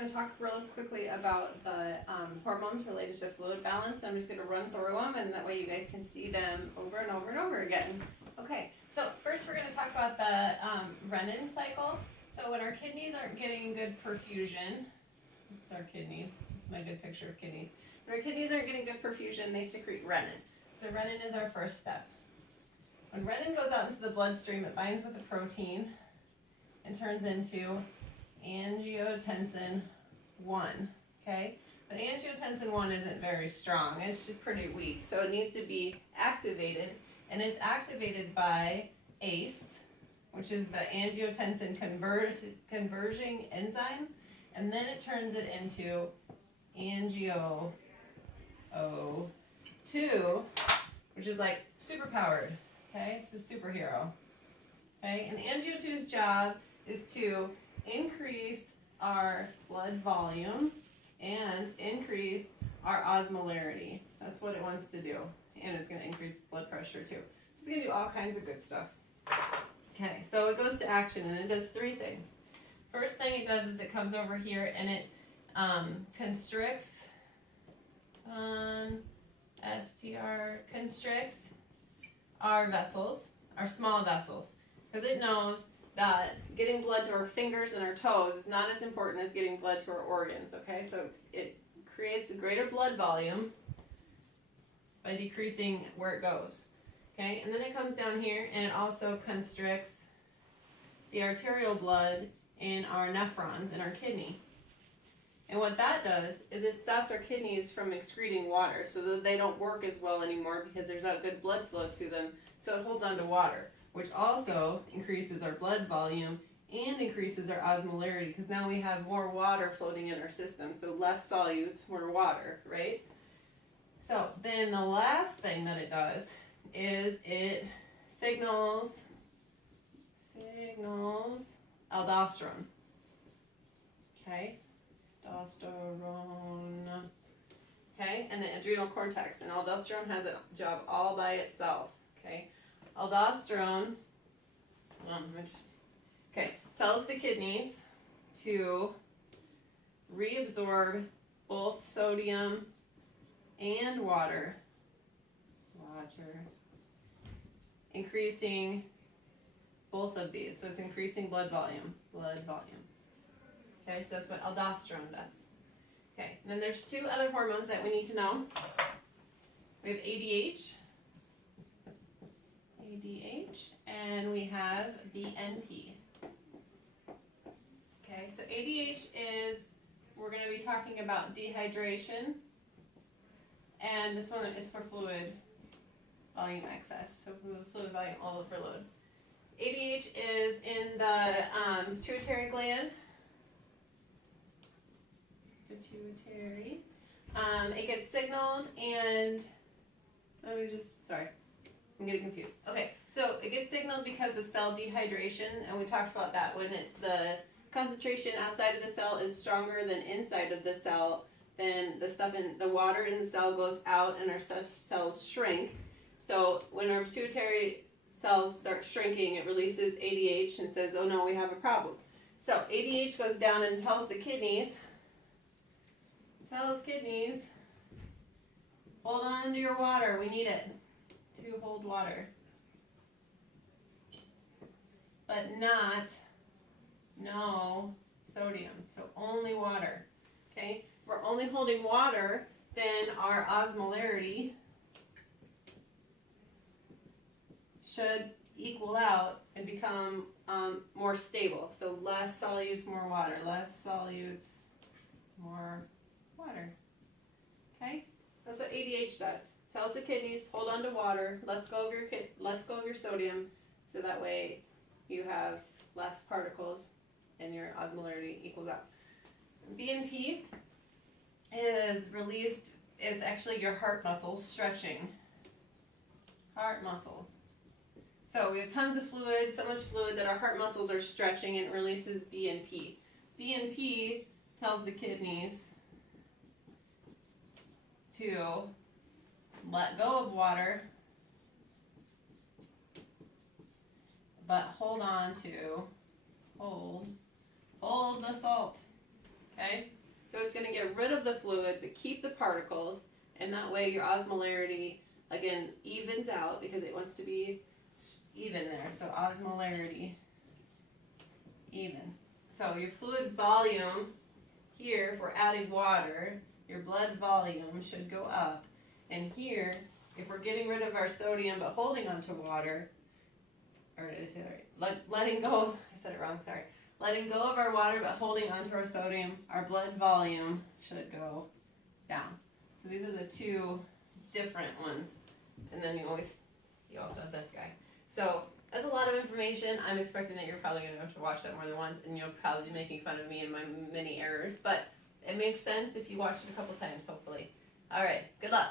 going to talk real quickly about the hormones related to fluid balance. I'm just going to run through them, and that way you guys can see them over and over and over again. Okay, so first we're going to talk about the renin cycle. So when our kidneys aren't getting good perfusion, this is our kidneys. This is my good picture of kidneys. When our kidneys aren't getting good perfusion, they secrete renin. So renin is our first step. When renin goes out into the bloodstream, it binds with a protein and turns into angiotensin 1, okay? But angiotensin 1 isn't very strong. It's just pretty weak, so it needs to be activated, and it's activated by ACE, which is the angiotensin conversion enzyme, and then it turns it into angio-2, which is like superpowered, okay? It's a superhero, okay? And angio-2's job is to increase our blood volume and increase our osmolarity. That's what it wants to do. And it's going to increase blood pressure too. It's going to do all kinds of good stuff. Okay, so it goes to action and it does three things. First thing it does is it comes over here and it constricts our vessels, our small vessels, because it knows that getting blood to our fingers and our toes is not as important as getting blood to our organs, okay? So it creates a greater blood volume by decreasing where it goes, okay? And then it comes down here and it also constricts the arterial blood in our nephrons in our kidney. And what that does is it stops our kidneys from excreting water so that they don't work as well anymore because there's not good blood flow to them, so it holds on to water, which also increases our blood volume and increases our osmolarity because now we have more water floating in our system, so less solutes, more water, right? So then the last thing that it does is it signals aldosterone, okay? Aldosterone, okay? And the adrenal cortex, and aldosterone has a job all by itself, okay? Aldosterone, tells the kidneys to reabsorb both sodium and water, increasing both of these. So it's increasing blood volume. Okay, so that's what aldosterone does. Okay, and then there's two other hormones that we need to know. We have ADH, and we have BNP. Okay, so ADH is, we're going to be talking about dehydration, and this one is for fluid volume excess, so fluid volume overload. ADH is in the pituitary gland. It gets signaled and, I'm getting confused. Okay, so it gets signaled because of cell dehydration, and we talked about that. When the concentration outside of the cell is stronger than inside of the cell, then the water in the cell goes out and our cells shrink. So when our pituitary cells start shrinking, it releases ADH and says, oh no, we have a problem. So ADH goes down and tells kidneys, hold on to your water, we need it to hold water. But no sodium, so only water, okay? If we're only holding water, then our osmolarity should equal out and become more stable. So less solutes, more water, less solutes, more water, okay? That's what ADH does. Tells the kidneys, hold on to water, let's go of your sodium, so that way you have less particles and your osmolarity equals out. BNP is actually your heart muscle stretching. Heart muscle. So we have tons of fluid, so much fluid that our heart muscles are stretching, and it releases BNP. BNP tells the kidneys to let go of water, but hold the salt, okay? rid of the fluid but keep the particles, and that way your osmolarity, again, evens out because it wants to be even there. So osmolarity, even. So your fluid volume here, if we're adding water, your blood volume should go up. And here, if we're getting rid of our sodium but holding on to water, or did I say that right? Letting go of, I said it wrong, sorry. Letting go of our water but holding on to our sodium, our blood volume should go down. So these are the two different ones. And then you also have this guy. So that's a lot of information. I'm expecting that you're probably going to have to watch that more than once, and you'll probably be making fun of me and my many errors. But it makes sense if you watched it a couple times, hopefully. All right, good luck.